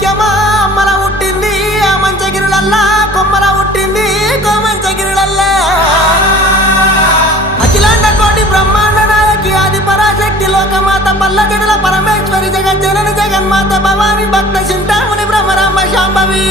ఐక్యమా అమ్మల పుట్టింది ఆ మంచగిరులల్లా కొమ్మల పుట్టింది కోమంచగిరులల్లా అఖిలాండ కోటి బ్రహ్మాండ నాయకి ఆది పరాశక్తి లోకమాత పల్లజడుల పరమేశ్వరి జగజ్జనని జగన్మాత భవాని భక్త చింతామణి బ్రహ్మరాంబ శాంభవి